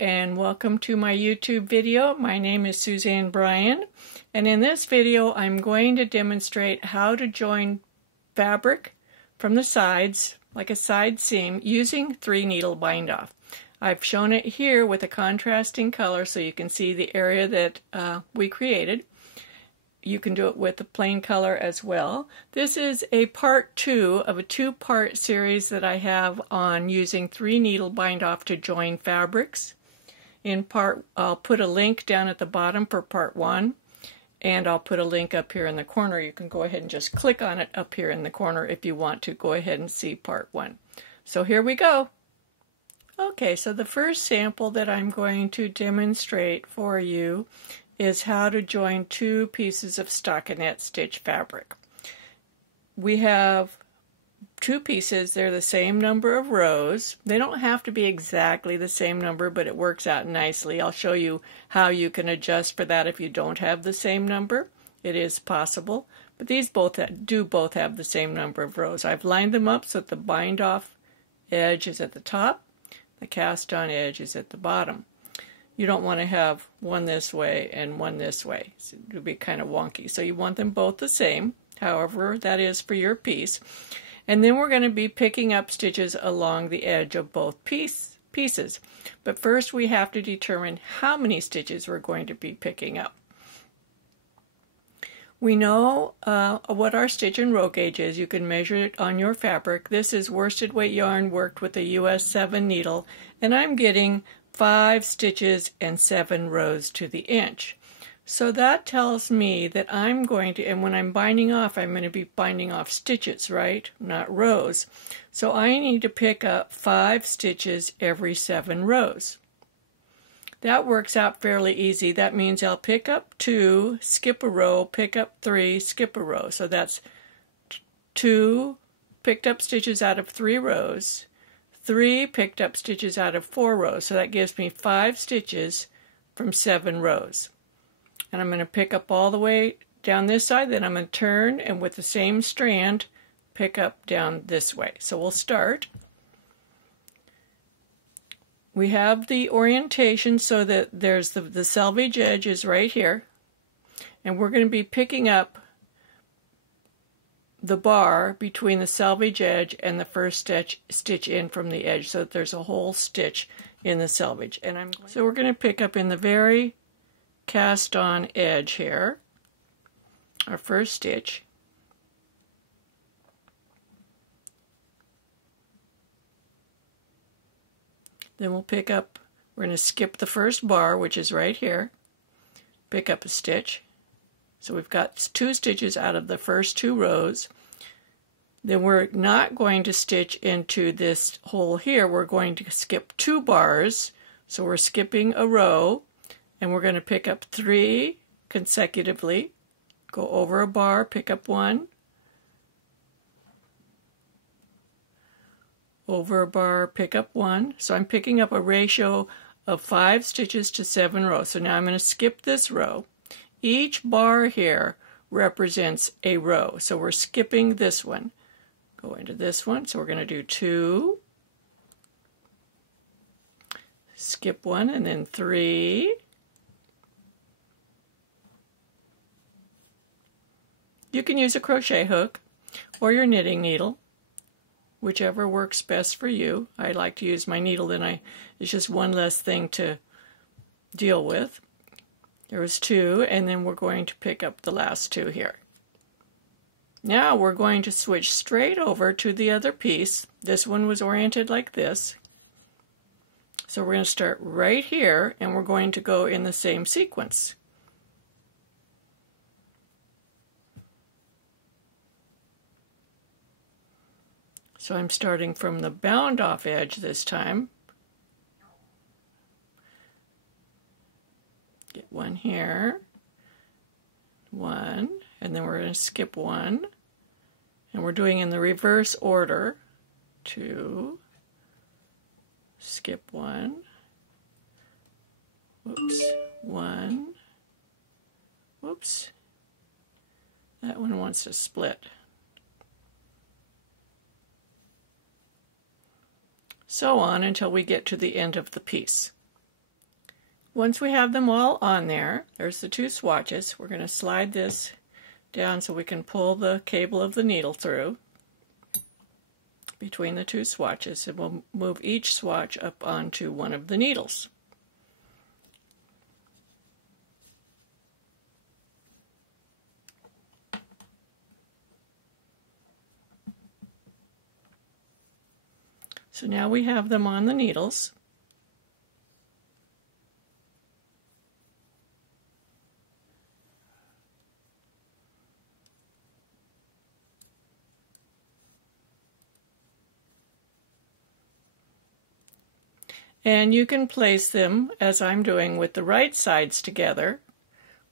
and welcome to my YouTube video. My name is Suzanne Bryan, and in this video I'm going to demonstrate how to join fabric from the sides like a side seam using 3-needle bind off. I've shown it here with a contrasting color so you can see the area that we created. You can do it with the plain color as well. This is a part 2 of a 2-part series that I have on using 3-needle bind off to join fabrics. I'll put a link down at the bottom for part 1, and I'll put a link up here in the corner. You can go ahead and just click on it up here in the corner if you want to go ahead and see part 1. So here we go. Okay, so the first sample that I'm going to demonstrate for you is how to join 2 pieces of stockinette stitch fabric. We have 2 pieces. They're the same number of rows. They don't have to be exactly the same number, but it works out nicely. I'll show you how you can adjust for that if you don't have the same number. It is possible, but these both have the same number of rows. I've lined them up so that the bind off edge is at the top, the cast on edge is at the bottom. You don't want to have one this way and one this way. So it would be kind of wonky. So you want them both the same, however that is for your piece. And then we're going to be picking up stitches along the edge of both pieces. But first we have to determine how many stitches we're going to be picking up. We know what our stitch and row gauge is. You can measure it on your fabric. This is worsted weight yarn worked with a US 7 needle, and I'm getting 5 stitches and 7 rows to the inch. So that tells me that I'm going to, and when I'm binding off, I'm going to be binding off stitches, right? Not rows. So I need to pick up 5 stitches every 7 rows. That works out fairly easy. That means I'll pick up 2, skip a row, pick up 3, skip a row. So that's 2 picked up stitches out of 3 rows. 3 picked up stitches out of 4 rows, so that gives me 5 stitches from 7 rows. And I'm going to pick up all the way down this side, then I'm going to turn and with the same strand pick up down this way. So we'll start. We have the orientation so that there's the selvage edge is right here, and we're going to be picking up the bar between the selvage edge and the first stitch in from the edge, so that there's a whole stitch in the selvage. And so we're going to pick up in the very cast on edge here our first stitch. Then we'll pick up, we're going to skip the first bar, which is right here, pick up a stitch. So we've got 2 stitches out of the first 2 rows. Then we're not going to stitch into this hole here. We're going to skip 2 bars. So we're skipping a row, and we're going to pick up 3 consecutively. Go over a bar, pick up 1. Over a bar, pick up 1. So I'm picking up a ratio of 5 stitches to 7 rows. So now I'm going to skip this row. Each bar here represents a row, so we're skipping this one. Go into this one, so we're going to do 2, skip 1, and then 3. You can use a crochet hook or your knitting needle, whichever works best for you. I like to use my needle, then it's just one less thing to deal with. There was 2, and then we're going to pick up the last 2 here. Now we're going to switch straight over to the other piece. This one was oriented like this. So we're going to start right here, and we're going to go in the same sequence. So I'm starting from the bound off edge this time. Get 1 here, 1, and then we're going to skip 1, and we're doing in the reverse order. 2, skip 1, whoops, 1, whoops, that one wants to split. So on until we get to the end of the piece. once we have them all on there, there's the two swatches. We're going to slide this down so we can pull the cable of the needle through between the two swatches, and we'll move each swatch up onto one of the needles. So now we have them on the needles. And you can place them, as I'm doing, with the right sides together,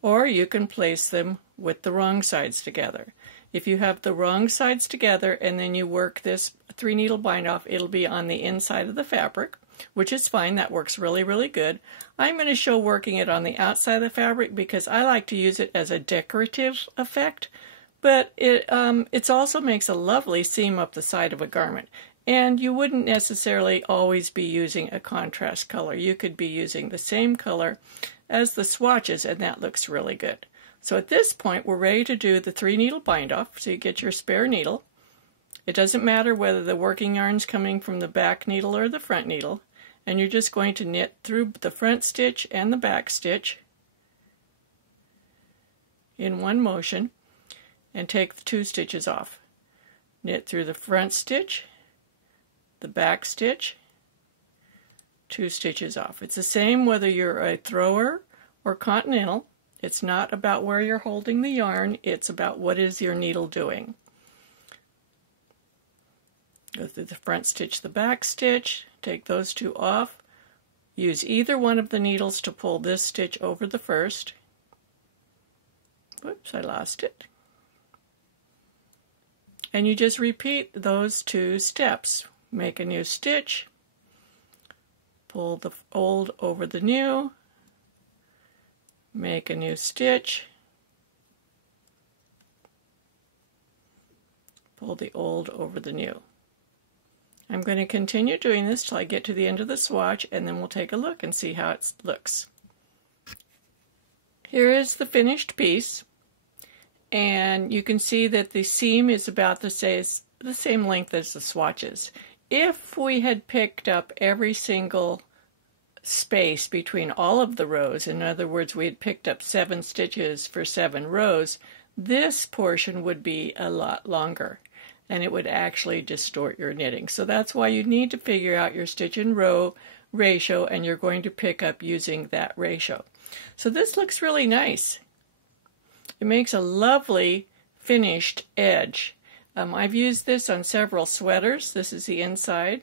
or you can place them with the wrong sides together. If you have the wrong sides together and then you work this 3-needle bind off, it'll be on the inside of the fabric, which is fine. That works really, really good. I'm going to show working it on the outside of the fabric because I like to use it as a decorative effect, but it also makes a lovely seam up the side of a garment. And you wouldn't necessarily always be using a contrast color. You could be using the same color as the swatches, and that looks really good. So at this point, we're ready to do the 3-needle bind off. So you get your spare needle. It doesn't matter whether the working yarn's coming from the back needle or the front needle. And you're just going to knit through the front stitch and the back stitch in one motion and take the 2 stitches off. Knit through the front stitch, the back stitch, 2 stitches off. It's the same whether you're a thrower or continental. It's not about where you're holding the yarn, it's about what is your needle doing. Go through the front stitch, the back stitch, take those 2 off. Use either one of the needles to pull this stitch over the first. Whoops, I lost it. And you just repeat those 2 steps. Make a new stitch, pull the old over the new, make a new stitch, pull the old over the new. I'm going to continue doing this till I get to the end of the swatch, and then we'll take a look and see how it looks. Here is the finished piece, and you can see that the seam is about the same length as the swatches. If we had picked up every single space between all of the rows, in other words, we had picked up 7 stitches for 7 rows, this portion would be a lot longer, and it would actually distort your knitting. So that's why you need to figure out your stitch and row ratio, and you're going to pick up using that ratio. So this looks really nice. It makes a lovely finished edge. I've used this on several sweaters. This is the inside.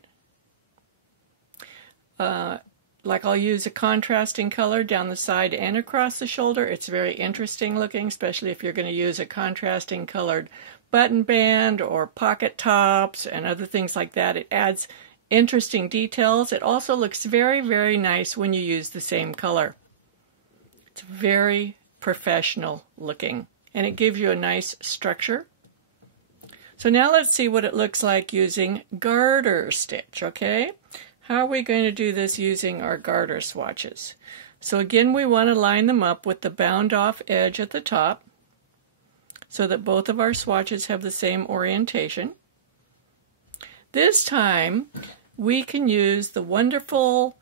Like I'll use a contrasting color down the side and across the shoulder. It's very interesting looking, especially if you're going to use a contrasting colored button band or pocket tops and other things like that. It adds interesting details. It also looks very, very nice when you use the same color. It's very professional looking, and it gives you a nice structure. So now let's see what it looks like using garter stitch, okay? How are we going to do this using our garter swatches? So again, we want to line them up with the bound off edge at the top so that both of our swatches have the same orientation. This time, we can use the wonderful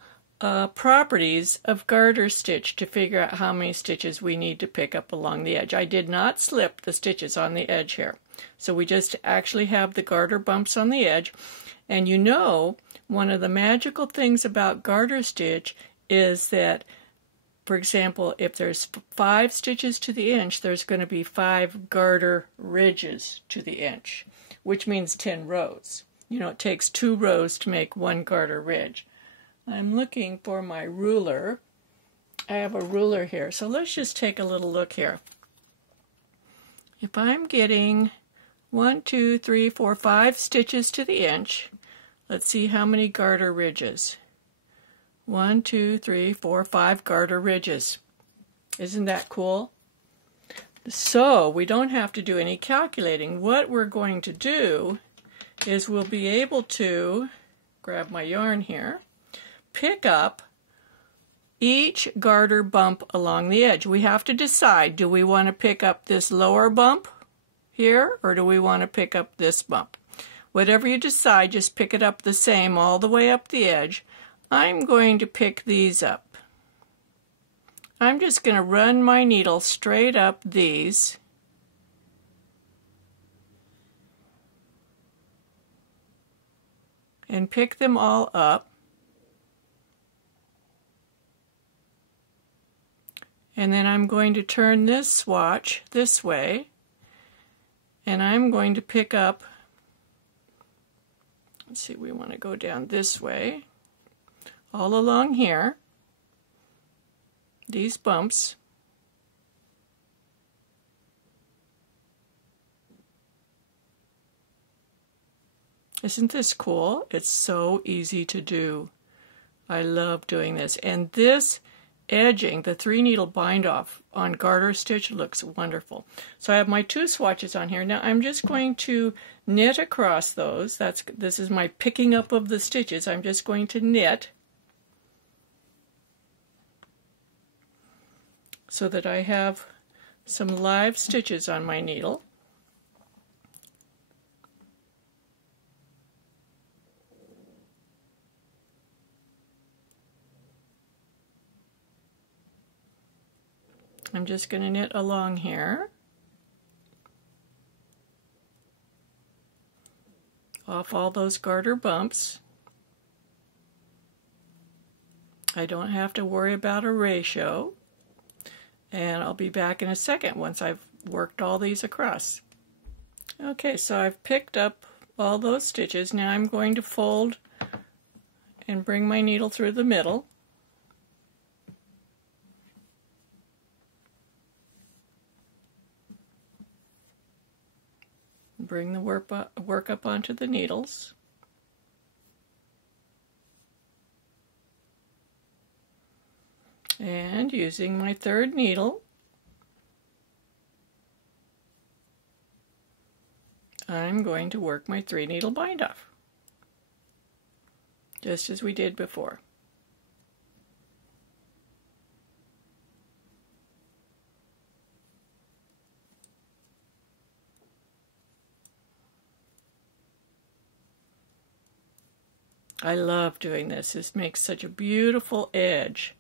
properties of garter stitch to figure out how many stitches we need to pick up along the edge. I did not slip the stitches on the edge here. So we just actually have the garter bumps on the edge. And you know, one of the magical things about garter stitch is that, for example, if there's 5 stitches to the inch, there's going to be 5 garter ridges to the inch, which means 10 rows. You know, it takes 2 rows to make 1 garter ridge. I'm looking for my ruler. I have a ruler here, so let's just take a little look here. If I'm getting 1, 2, 3, 4, 5 stitches to the inch, let's see how many garter ridges. 1, 2, 3, 4, 5 garter ridges. Isn't that cool? So we don't have to do any calculating. What we're going to do is we'll be able to grab my yarn here, pick up each garter bump along the edge. We have to decide, do we want to pick up this lower bump here, or do we want to pick up this bump? Whatever you decide, just pick it up the same all the way up the edge. I'm going to pick these up. I'm just going to run my needle straight up these. And pick them all up. And then I'm going to turn this swatch this way, and I'm going to pick up, let's see, we want to go down this way, all along here, these bumps. Isn't this cool? It's so easy to do. I love doing this. And this edging, the 3-needle bind off on garter stitch, looks wonderful. So I have my 2 swatches on here. Now I'm just going to knit across those. This is my picking up of the stitches. I'm just going to knit so that I have some live stitches on my needle. I'm just going to knit along here, off all those garter bumps. I don't have to worry about a ratio, and I'll be back in a second once I've worked all these across. Okay, so I've picked up all those stitches. Now I'm going to fold and bring my needle through the middle. Bring the work up onto the needles. And using my 3rd needle, I'm going to work my 3-needle bind off, just as we did before. I love doing this. This makes such a beautiful edge.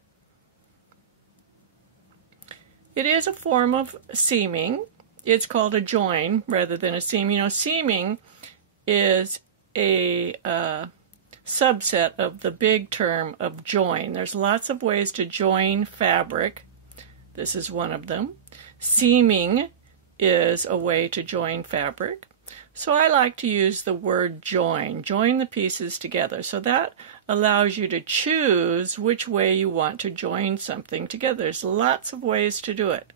It is a form of seaming. It's called a join rather than a seam. You know, seaming is a subset of the big term of join. There's lots of ways to join fabric. This is one of them. Seaming is a way to join fabric. So I like to use the word join the pieces together. So that allows you to choose which way you want to join something together. There's lots of ways to do it.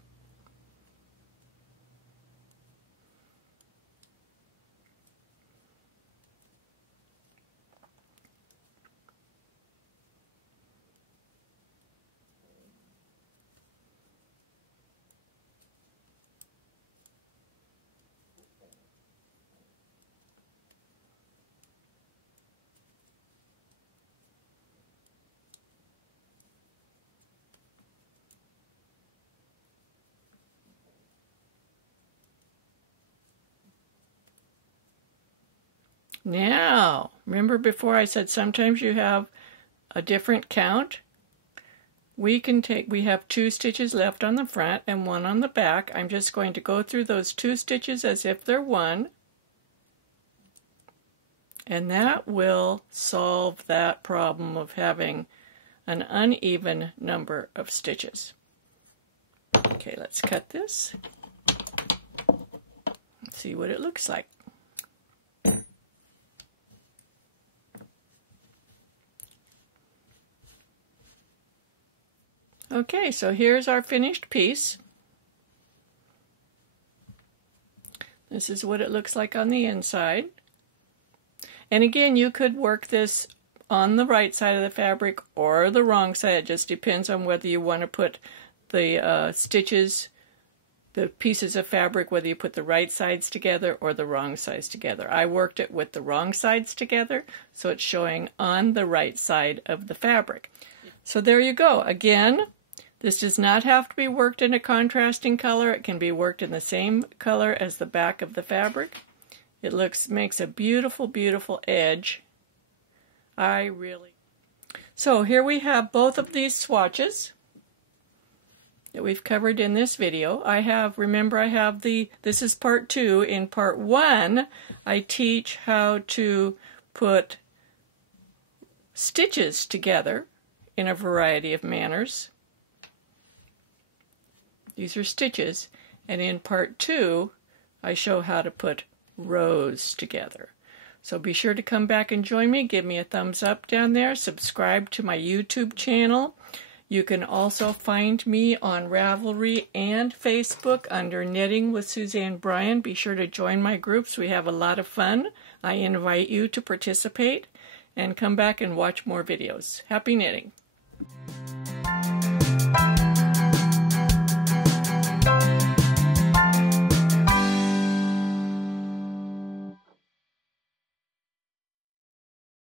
Now, remember before I said sometimes you have a different count? We have 2 stitches left on the front and 1 on the back. I'm just going to go through those 2 stitches as if they're 1. And that will solve that problem of having an uneven number of stitches. Okay, let's cut this. Let's see what it looks like. Okay, so here's our finished piece. This is what it looks like on the inside. And again, you could work this on the right side of the fabric or the wrong side. It just depends on whether you want to put the stitches, the pieces of fabric, whether you put the right sides together or the wrong sides together. I worked it with the wrong sides together, so it's showing on the right side of the fabric. So there you go. Again, this does not have to be worked in a contrasting color. It can be worked in the same color as the back of the fabric. It makes a beautiful, beautiful edge. So here we have both of these swatches that we've covered in this video. This is part 2. In part 1, I teach how to put stitches together in a variety of manners. These are stitches. And in part 2, I show how to put rows together. So be sure to come back and join me. Give me a thumbs up down there. Subscribe to my YouTube channel. You can also find me on Ravelry and Facebook under Knitting with Suzanne Bryan. Be sure to join my groups. We have a lot of fun. I invite you to participate and come back and watch more videos. Happy knitting!